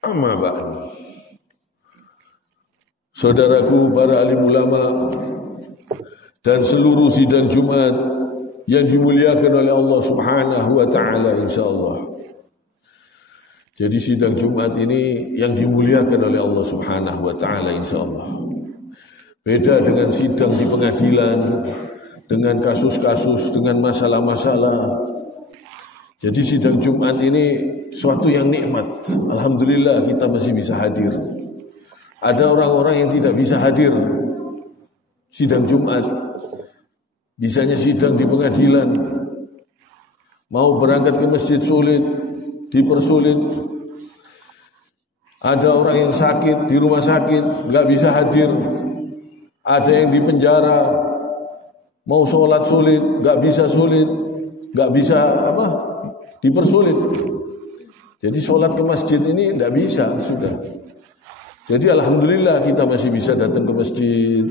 Amma ba'du. Saudaraku para alim ulama dan seluruh sidang Jumat yang dimuliakan oleh Allah Subhanahu wa taala insyaallah. Jadi sidang Jumat ini yang dimuliakan oleh Allah Subhanahu wa taala insyaallah. Beda dengan sidang di pengadilan, dengan kasus-kasus, dengan masalah-masalah. Jadi sidang Jumat ini suatu yang nikmat. Alhamdulillah kita masih bisa hadir. Ada orang-orang yang tidak bisa hadir sidang Jumat. Bisanya sidang di pengadilan. Mau berangkat ke masjid sulit, dipersulit. Ada orang yang sakit di rumah sakit, nggak bisa hadir. Ada yang di penjara, mau sholat sulit, nggak bisa dipersulit. Jadi sholat ke masjid ini tidak bisa sudah. Jadi alhamdulillah kita masih bisa datang ke masjid,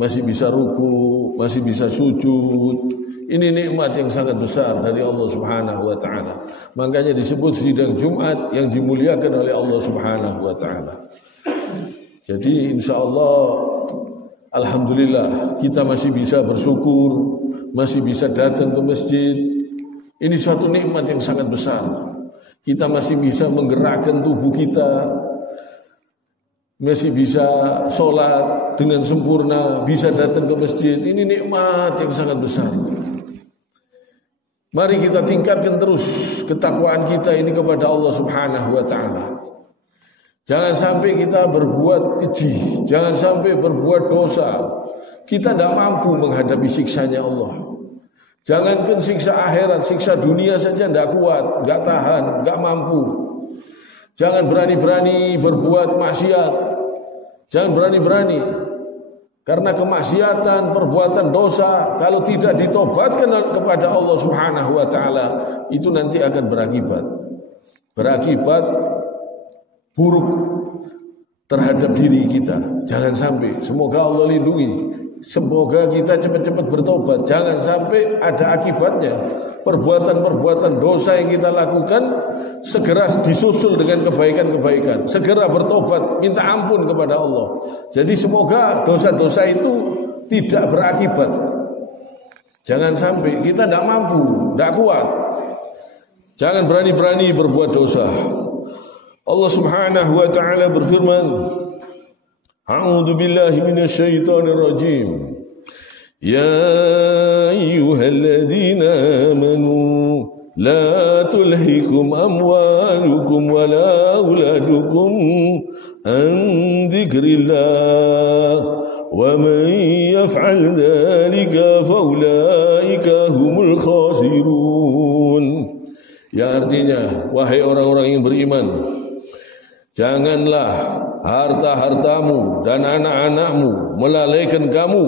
masih bisa ruku, masih bisa sujud. Ini nikmat yang sangat besar dari Allah Subhanahu wa taala. Makanya disebut sidang Jumat yang dimuliakan oleh Allah Subhanahu wa taala. Jadi insyaallah alhamdulillah kita masih bisa bersyukur, masih bisa datang ke masjid. Ini suatu nikmat yang sangat besar. Kita masih bisa menggerakkan tubuh kita, masih bisa sholat dengan sempurna, bisa datang ke masjid. Ini nikmat yang sangat besar. Mari kita tingkatkan terus ketakwaan kita ini kepada Allah Subhanahu wa taala. Jangan sampai kita berbuat keji, jangan sampai berbuat dosa. Kita tidak mampu menghadapi siksanya Allah. Jangankan siksa akhirat, siksa dunia saja tidak kuat, tidak tahan, tidak mampu. Jangan berani-berani berbuat maksiat. Jangan berani-berani. Karena kemaksiatan, perbuatan dosa, kalau tidak ditobatkan kepada Allah Subhanahu wa taala, itu nanti akan berakibat buruk terhadap diri kita. Jangan sampai. Semoga Allah lindungi. Semoga kita cepat-cepat bertobat. Jangan sampai ada akibatnya. Perbuatan-perbuatan dosa yang kita lakukan segera disusul dengan kebaikan-kebaikan. Segera bertobat, minta ampun kepada Allah. Jadi semoga dosa-dosa itu tidak berakibat. Jangan sampai kita tidak mampu, tidak kuat. Jangan berani-berani berbuat dosa. Allah Subhanahu wa taala berfirman, A'udzu billahi minasyaitonir rajim. Ya ayyuhalladzina amanu la tulhikum amwalukum wala auladukum an dzikrillah wa man yaf'al dzalika faulaika humul khasirun. Ya artinya, wahai orang-orang yang beriman, janganlah harta-hartamu dan anak-anakmu melalaikan kamu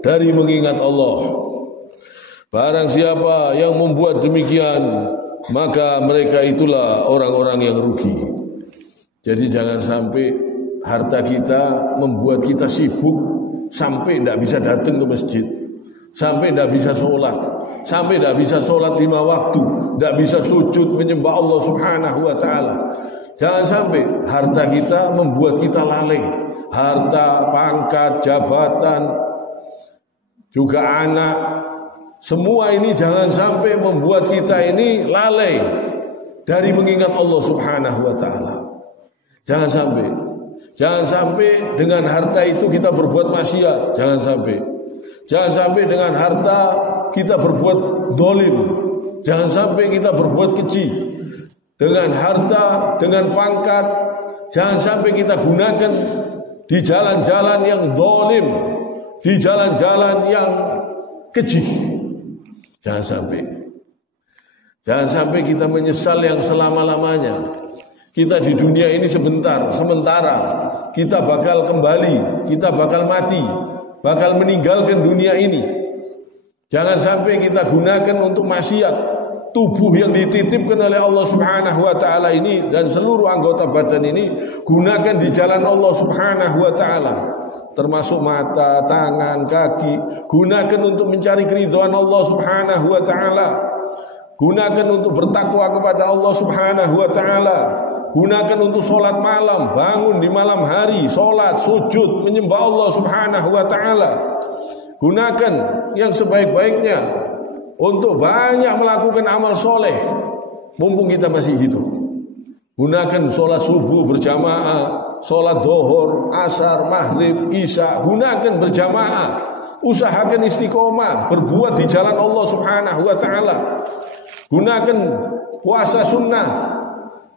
dari mengingat Allah. Barang siapa yang membuat demikian, maka mereka itulah orang-orang yang rugi. Jadi jangan sampai harta kita membuat kita sibuk sampai tidak bisa datang ke masjid, sampai tidak bisa sholat, sampai tidak bisa sholat 5 waktu, tidak bisa sujud menyembah Allah Subhanahu wa taala. Jangan sampai harta kita membuat kita lalai. Harta, pangkat, jabatan, juga anak, semua ini jangan sampai membuat kita ini lalai dari mengingat Allah Subhanahu wa taala. Jangan sampai. Jangan sampai dengan harta itu kita berbuat maksiat. Jangan sampai. Jangan sampai dengan harta kita berbuat dolim. Jangan sampai kita berbuat keji. Dengan harta, dengan pangkat, jangan sampai kita gunakan di jalan-jalan yang zalim, di jalan-jalan yang keji. Jangan sampai. Jangan sampai kita menyesal yang selama-lamanya. Kita di dunia ini sementara. Kita bakal kembali, kita bakal mati, bakal meninggalkan dunia ini. Jangan sampai kita gunakan untuk maksiat. Tubuh yang dititipkan oleh Allah Subhanahu wa taala ini dan seluruh anggota badan ini gunakan di jalan Allah Subhanahu wa taala. Termasuk mata, tangan, kaki, gunakan untuk mencari keridhaan Allah Subhanahu wa taala. Gunakan untuk bertakwa kepada Allah Subhanahu wa taala. gunakan untuk sholat malam, bangun di malam hari, sholat, sujud, menyembah Allah Subhanahu wa ta'ala. Gunakan yang sebaik-baiknya untuk banyak melakukan amal soleh, mumpung kita masih hidup. Gunakan sholat subuh berjamaah, sholat zuhur, asar, maghrib, isya, gunakan berjamaah. Usahakan istiqomah, berbuat di jalan Allah Subhanahu wa ta'ala. Gunakan puasa sunnah,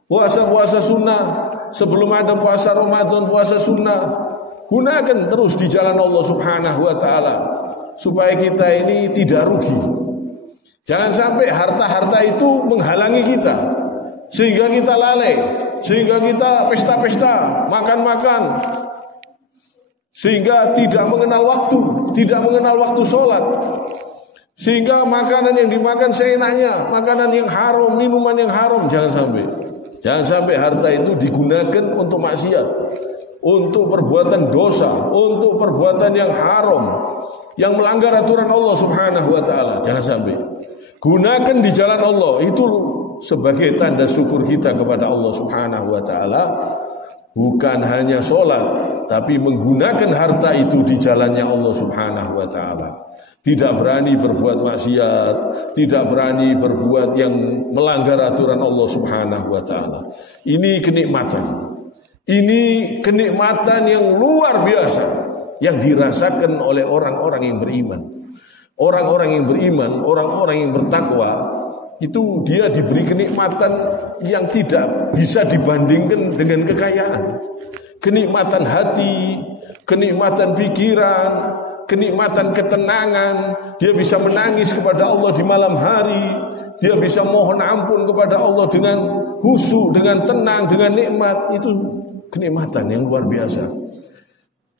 puasa sunnah, sebelum ada puasa Ramadan, puasa sunnah. Gunakan terus di jalan Allah Subhanahu wa ta'ala, supaya kita ini tidak rugi. Jangan sampai harta-harta itu menghalangi kita, sehingga kita lalai, sehingga kita pesta-pesta, makan-makan, sehingga tidak mengenal waktu sholat, sehingga makanan yang dimakan seenaknya, makanan yang haram, minuman yang haram. Jangan sampai harta itu digunakan untuk maksiat, untuk perbuatan dosa, untuk perbuatan yang haram, yang melanggar aturan Allah Subhanahu wa ta'ala. Jangan sampai. Gunakan di jalan Allah, itu sebagai tanda syukur kita kepada Allah Subhanahu wa ta'ala. Bukan hanya sholat, tapi menggunakan harta itu di jalannya Allah Subhanahu wa ta'ala. Tidak berani berbuat maksiat, tidak berani berbuat yang melanggar aturan Allah Subhanahu wa ta'ala. Ini kenikmatan yang luar biasa yang dirasakan oleh orang-orang yang beriman. Orang-orang yang beriman, orang-orang yang bertakwa, itu dia diberi kenikmatan yang tidak bisa dibandingkan dengan kekayaan. Kenikmatan hati, kenikmatan pikiran, kenikmatan ketenangan. Dia bisa menangis kepada Allah di malam hari, dia bisa mohon ampun kepada Allah dengan khusyuk, dengan tenang, dengan nikmat. Itu kenikmatan yang luar biasa,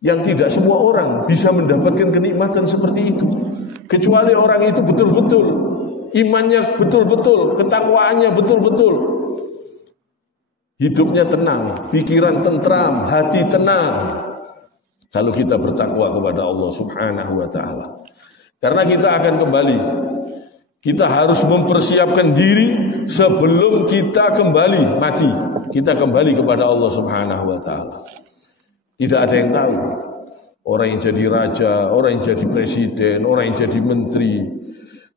yang tidak semua orang bisa mendapatkan kenikmatan seperti itu, kecuali orang itu betul-betul imannya betul-betul, ketakwaannya betul-betul, hidupnya tenang, pikiran tentram, hati tenang. Kalau kita bertakwa kepada Allah Subhanahu wa ta'ala. Karena kita akan kembali, kita harus mempersiapkan diri sebelum kita kembali mati. Kita kembali kepada Allah Subhanahu wa ta'ala. Tidak ada yang tahu. Orang yang jadi raja, orang yang jadi presiden, orang yang jadi menteri,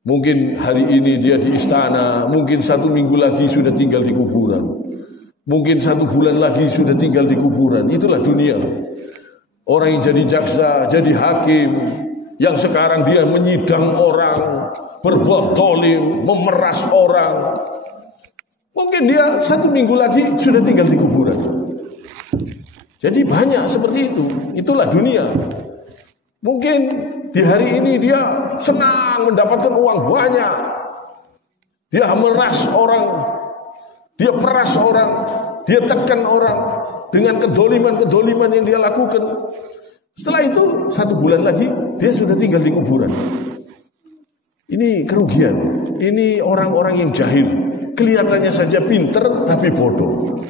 mungkin hari ini dia di istana, mungkin 1 minggu lagi sudah tinggal di kuburan, mungkin 1 bulan lagi sudah tinggal di kuburan. Itulah dunia. Orang yang jadi jaksa, jadi hakim, yang sekarang dia menyidang orang, berbuat zalim, memeras orang, mungkin dia 1 minggu lagi sudah tinggal di kuburan. Jadi banyak seperti itu. Itulah dunia. Mungkin di hari ini dia senang mendapatkan uang banyak, dia memeras orang, dia peras orang, dia tekan orang dengan kedoliman yang dia lakukan. Setelah itu 1 bulan lagi dia sudah tinggal di kuburan. Ini kerugian. Ini orang-orang yang jahil. Kelihatannya saja pinter tapi bodoh.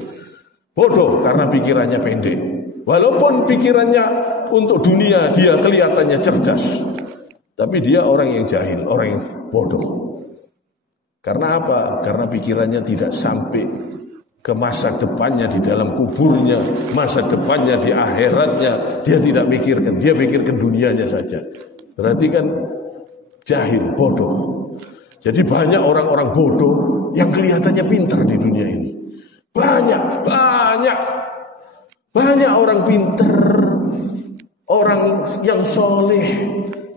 Bodoh karena pikirannya pendek. Walaupun pikirannya untuk dunia dia kelihatannya cerdas, tapi dia orang yang jahil, orang yang bodoh. Karena apa? Karena pikirannya tidak sampai ke masa depannya di dalam kuburnya, masa depannya di akhiratnya. Dia tidak pikirkan, dia pikirkan dunianya saja. Berarti kan jahil, bodoh. Jadi banyak orang-orang bodoh yang kelihatannya pintar di dunia ini. Banyak orang pintar, orang yang soleh,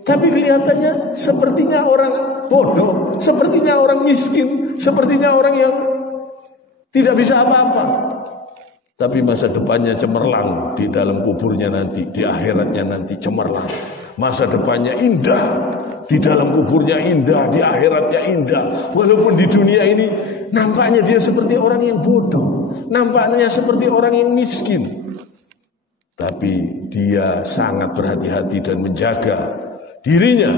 tapi kelihatannya sepertinya orang bodoh, sepertinya orang miskin, sepertinya orang yang tidak bisa apa-apa. Tapi masa depannya cemerlang di dalam kuburnya nanti, di akhiratnya nanti cemerlang. Masa depannya indah, di dalam kuburnya indah, di akhiratnya indah. Walaupun di dunia ini nampaknya dia seperti orang yang bodoh, nampaknya seperti orang yang miskin, tapi dia sangat berhati-hati dan menjaga dirinya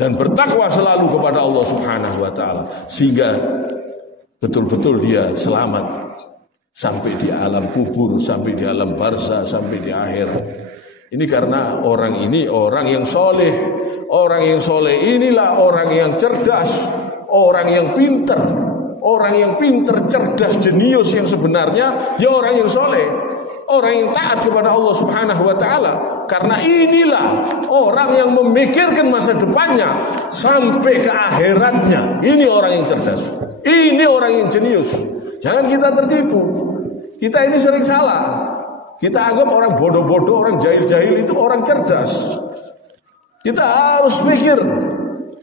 dan bertakwa selalu kepada Allah Subhanahu wa ta'ala, sehingga betul-betul dia selamat sampai di alam kubur, sampai di alam barzah, sampai di akhirat. Ini karena orang ini orang yang soleh. Orang yang soleh inilah orang yang cerdas, orang yang pintar, Orang yang pinter, cerdas, jenius yang sebenarnya ya orang yang soleh, orang yang taat kepada Allah Subhanahu wa ta'ala. Karena inilah orang yang memikirkan masa depannya sampai ke akhiratnya. Ini orang yang cerdas, ini orang yang jenius. Jangan kita tertipu. Kita ini sering salah. Kita anggap orang bodoh-bodoh, orang jahil-jahil itu orang cerdas. Kita harus pikir,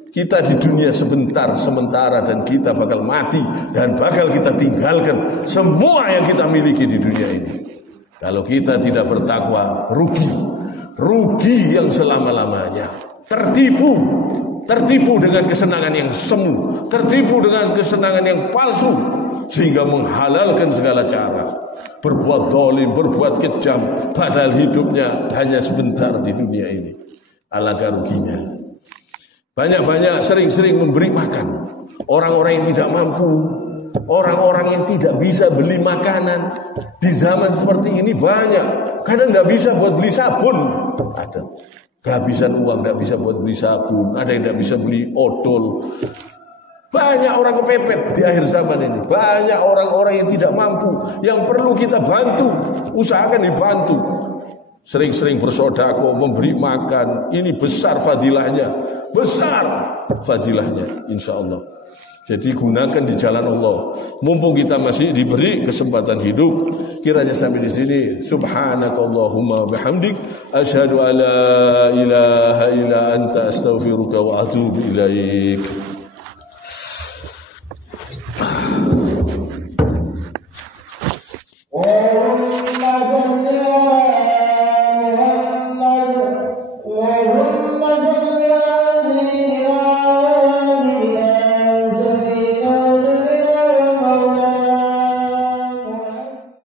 kita di dunia sementara dan kita bakal mati dan bakal kita tinggalkan semua yang kita miliki di dunia ini. Kalau kita tidak bertakwa, rugi yang selama-lamanya. Tertipu dengan kesenangan yang semu, tertipu dengan kesenangan yang palsu, sehingga menghalalkan segala cara, berbuat zalim, berbuat kejam, padahal hidupnya hanya sebentar di dunia ini. Alangkah ruginya. Banyak-banyak sering-sering memberi makan orang-orang yang tidak mampu, orang-orang yang tidak bisa beli makanan. Di zaman seperti ini banyak, kadang nggak bisa buat beli sabun, ada kehabisan uang, nggak bisa buat beli sabun, ada yang nggak bisa beli odol. Banyak orang kepepet di akhir zaman ini. Banyak orang-orang yang tidak mampu, yang perlu kita bantu. Usahakan dibantu. Sering-sering bersedekah, memberi makan. Ini besar fadilahnya, besar fadilahnya, insya Allah. Jadi gunakan di jalan Allah. Mumpung kita masih diberi kesempatan hidup. Kiranya sampai di sini. Subhanakallahumma bihamdik, asyhadu an la ilaha illa anta, astaghfiruka wa atubu ilaik. Oh